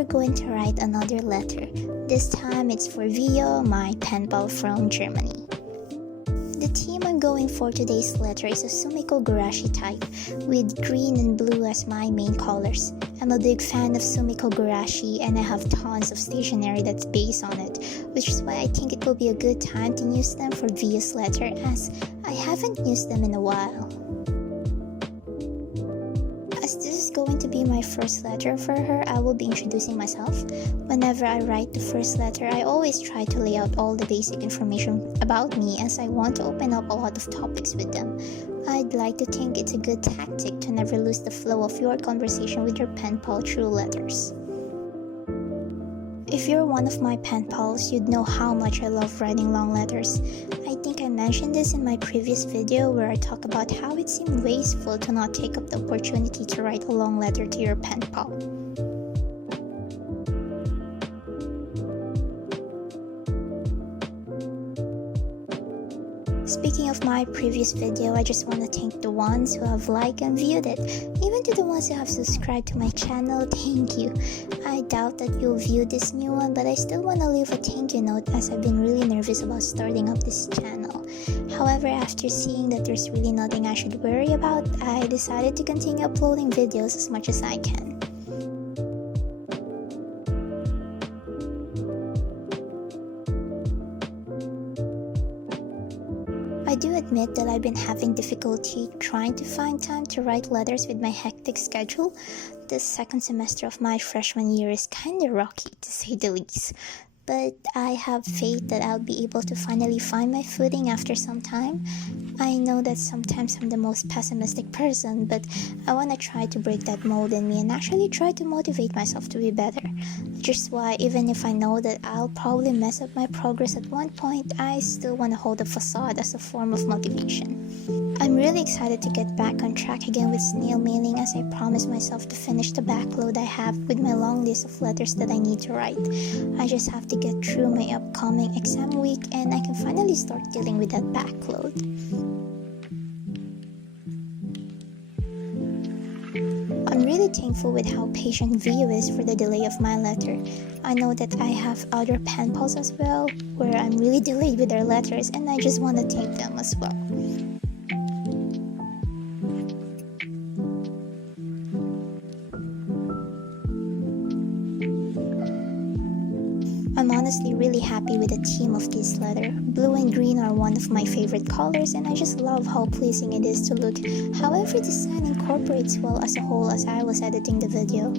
we're going to write another letter. This time it's for Vio, my pen pal from Germany. The theme I'm going for today's letter is a Sumiko Gurashi type, with green and blue as my main colors. I'm a big fan of Sumiko Gurashi and I have tons of stationery that's based on it, which is why I think it will be a good time to use them for Via's letter, as I haven't used them in a while. As this is going to be my first letter for her, I will be introducing myself. Whenever I write the first letter, I always try to lay out all the basic information about me, as I want to open up a lot of topics with them. I'd like to think it's a good tactic to never lose the flow of your conversation with your pen pal through letters. If you're one of my pen pals, you'd know how much I love writing long letters. I think I mentioned this in my previous video where I talk about how it seemed wasteful to not take up the opportunity to write a long letter to your pen pal. Speaking of my previous video, I just want to thank the ones who have liked and viewed it. Even to the ones who have subscribed to my channel, thank you. I doubt that you'll view this new one, but I still want to leave a thank you note, as I've been really nervous about starting up this channel. However, after seeing that there's really nothing I should worry about, I decided to continue uploading videos as much as I can. I do admit that I've been having difficulty trying to find time to write letters with my hectic schedule. The second semester of my freshman year is kinda rocky, to say the least. But I have faith that I'll be able to finally find my footing after some time. I know that sometimes I'm the most pessimistic person, but I want to try to break that mold in me and actually try to motivate myself to be better. Which is why, even if I know that I'll probably mess up my progress at one point, I still want to hold a facade as a form of motivation. I'm really excited to get back on track again with snail mailing, as I promised myself to finish the backload I have with my long list of letters that I need to write. I just have to get through my upcoming exam week and I can finally start dealing with that backload. I'm really thankful with how patient Vio is for the delay of my letter. I know that I have other pen pals as well, where I'm really delayed with their letters, and I just want to thank them as well. I'm honestly really happy with the theme of this letter. Blue and green are one of my favorite colors, and I just love how pleasing it is to look, how every design incorporates well as a whole as I was editing the video.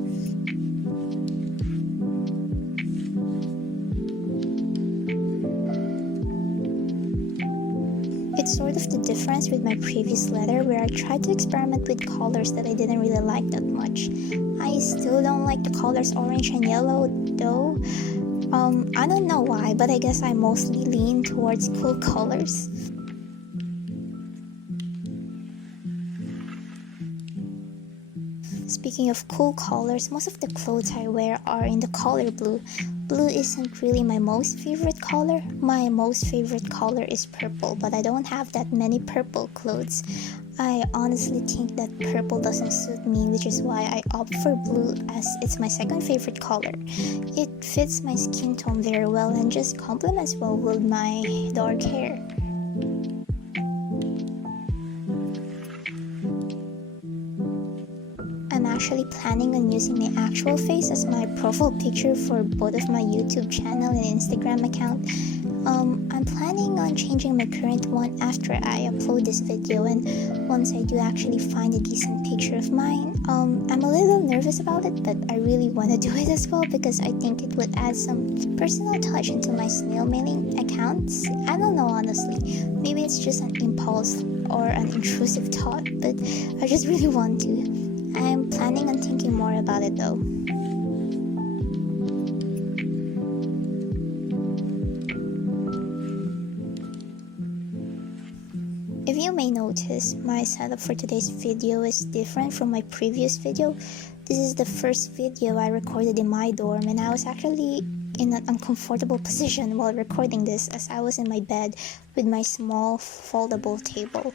It's sort of the difference with my previous letter, where I tried to experiment with colors that I didn't really like that much. I still don't like the colors orange and yellow though. I don't know why, but I guess I mostly lean towards cool colors. Speaking of cool colors, most of the clothes I wear are in the color blue. Blue isn't really my most favorite color. My most favorite color is purple, but I don't have that many purple clothes. I honestly think that purple doesn't suit me, which is why I opt for blue, as it's my second favorite color. It fits my skin tone very well and just complements well with my dark hair. I'm actually planning on using my actual face as my profile picture for both of my YouTube channel and Instagram account. I'm planning on changing my current one after I upload this video, and once I do actually find a decent picture of mine. I'm a little nervous about it, but I really want to do it as well, because I think it would add some personal touch into my snail mailing accounts. I don't know, honestly. Maybe it's just an impulse or an intrusive thought, but I just really want to. I'm planning on thinking more about it though. If you may notice, my setup for today's video is different from my previous video. This is the first video I recorded in my dorm, and I was actually in an uncomfortable position while recording this, as I was in my bed with my small foldable table.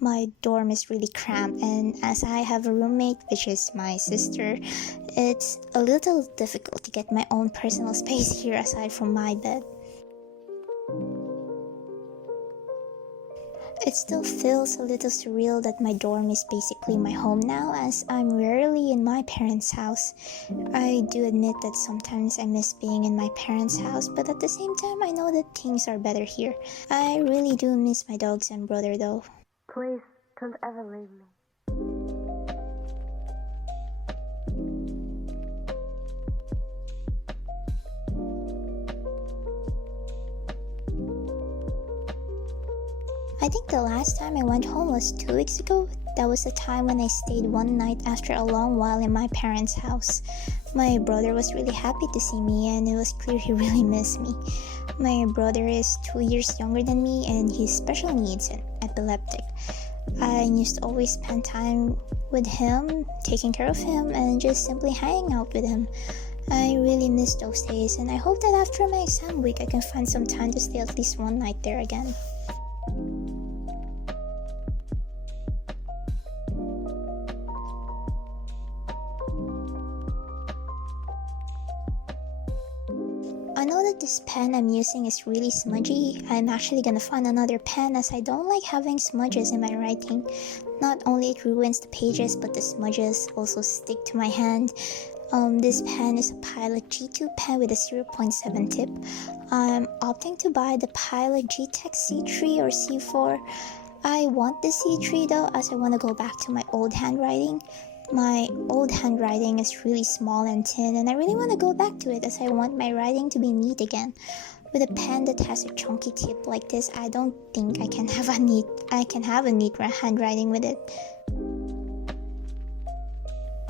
my dorm is really cramped, and as I have a roommate, which is my sister, it's a little difficult to get my own personal space here aside from my bed. It still feels a little surreal that my dorm is basically my home now, as I'm rarely in my parents' house. I do admit that sometimes I miss being in my parents' house, but at the same time I know that things are better here. I really do miss my dogs and brother though. Please don't ever leave me. I think the last time I went home was 2 weeks ago. That was the time when I stayed one night after a long while in my parents' house. My brother was really happy to see me, and it was clear he really missed me. My brother is 2 years younger than me, and he's special needs and epileptic. I used to always spend time with him, taking care of him, and just simply hanging out with him. I really miss those days, and I hope that after my exam week I can find some time to stay at least one night there again. I know that this pen I'm using is really smudgy. I'm actually gonna find another pen as I don't like having smudges in my writing. Not only it ruins the pages, but the smudges also stick to my hand. This pen is a Pilot G2 pen with a 0.7 tip. I'm opting to buy the Pilot G-Tech C3 or C4. I want the C3 though, as I want to go back to my old handwriting. My old handwriting is really small and thin, and I really want to go back to it as I want my writing to be neat again. With a pen that has a chunky tip like this, I don't think I can have a neat handwriting with it.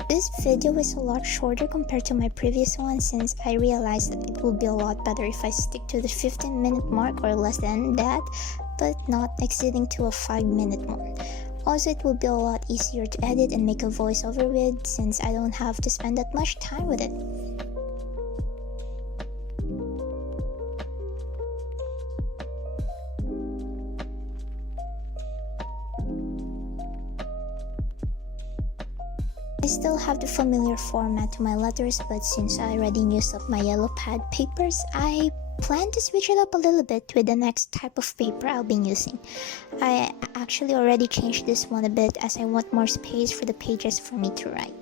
This video is a lot shorter compared to my previous one, since I realized that it would be a lot better if I stick to the 15-minute mark or less than that, but not exceeding to a 5-minute one. Also, it will be a lot easier to edit and make a voiceover with, since I don't have to spend that much time with it. I still have the familiar format to my letters, but since I already used up my yellow pad papers, I plan to switch it up a little bit with the next type of paper I'll be using. I actually already changed this one a bit as I want more space for the pages for me to write.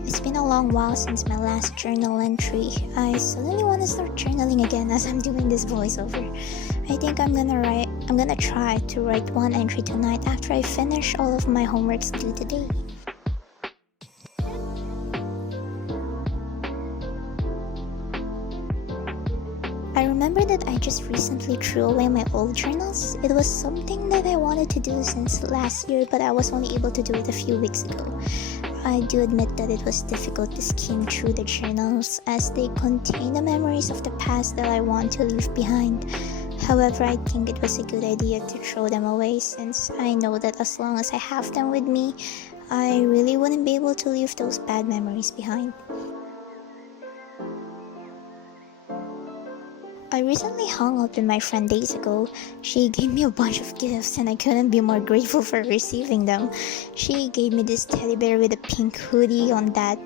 It's been a long while since my last journal entry. I suddenly want to start journaling again as I'm doing this voiceover. I think I'm gonna try to write one entry tonight after I finish all of my homeworks due today. I remember that I just recently threw away my old journals. It was something that I wanted to do since last year, but I was only able to do it a few weeks ago. I do admit that it was difficult to skim through the journals as they contain the memories of the past that I want to leave behind. However, I think it was a good idea to throw them away, since I know that as long as I have them with me, I really wouldn't be able to leave those bad memories behind. I recently hung out with my friend days ago. She gave me a bunch of gifts and I couldn't be more grateful for receiving them. She gave me this teddy bear with a pink hoodie on that,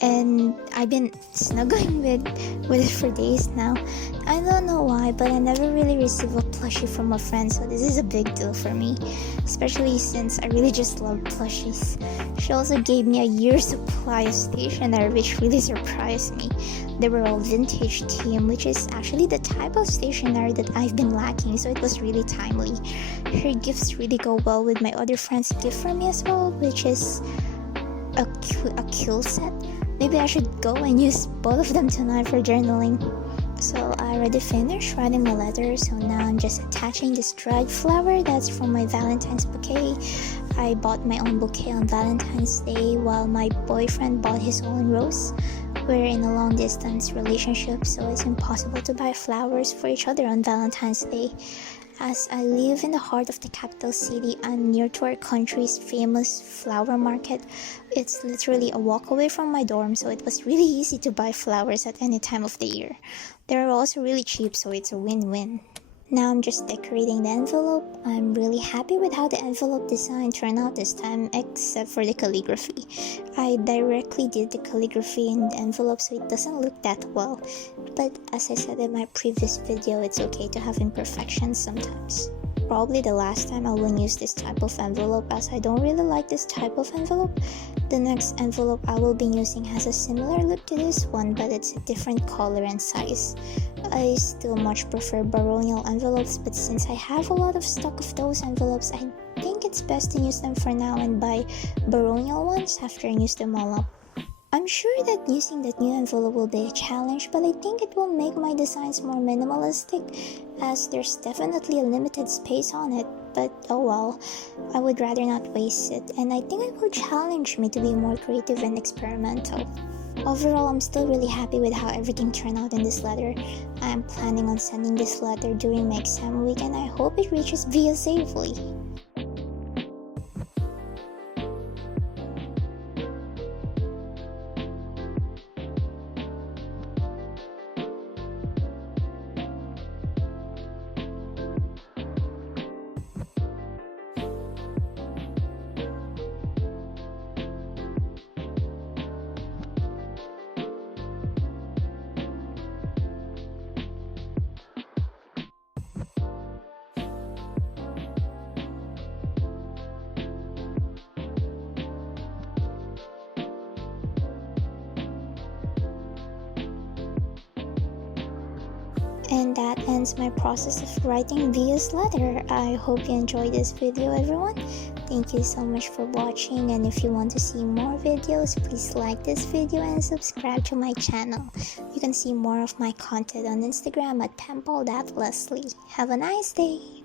and I've been snuggling with it for days now. I don't know why, but I never really received a plushie from a friend, so this is a big deal for me, especially since I really just love plushies. She also gave me a year's supply of stationery, which really surprised me. They were all vintage theme, which is actually the type of stationery that I've been lacking, so it was really timely. Her gifts really go well with my other friend's gift for me as well, which is a kill set. Maybe I should go and use both of them tonight for journaling. So I already finished writing my letter, so now I'm just attaching this dried flower that's from my Valentine's bouquet. I bought my own bouquet on Valentine's Day while my boyfriend bought his own rose. We're in a long distance relationship, so it's impossible to buy flowers for each other on Valentine's Day. As I live in the heart of the capital city, I'm near to our country's famous flower market. It's literally a walk away from my dorm, so it was really easy to buy flowers at any time of the year. They're also really cheap, so it's a win-win. Now I'm just decorating the envelope. I'm really happy with how the envelope design turned out this time, except for the calligraphy. I directly did the calligraphy in the envelope so it doesn't look that well. But as I said in my previous video, it's okay to have imperfections sometimes. Probably the last time I will use this type of envelope, as I don't really like this type of envelope. The next envelope I will be using has a similar look to this one, but it's a different color and size. I still much prefer baronial envelopes, but since I have a lot of stock of those envelopes, I think it's best to use them for now and buy baronial ones after I use them all up. I'm sure that using that new envelope will be a challenge, but I think it will make my designs more minimalistic, as there's definitely a limited space on it. But oh well, I would rather not waste it, and I think it will challenge me to be more creative and experimental. Overall, I'm still really happy with how everything turned out in this letter. I am planning on sending this letter during my exam week, and I hope it reaches Via safely. And that ends my process of writing Via's letter. I hope you enjoyed this video, everyone. Thank you so much for watching, and if you want to see more videos, please like this video and subscribe to my channel. You can see more of my content on Instagram at penpal.leslie. Have a nice day!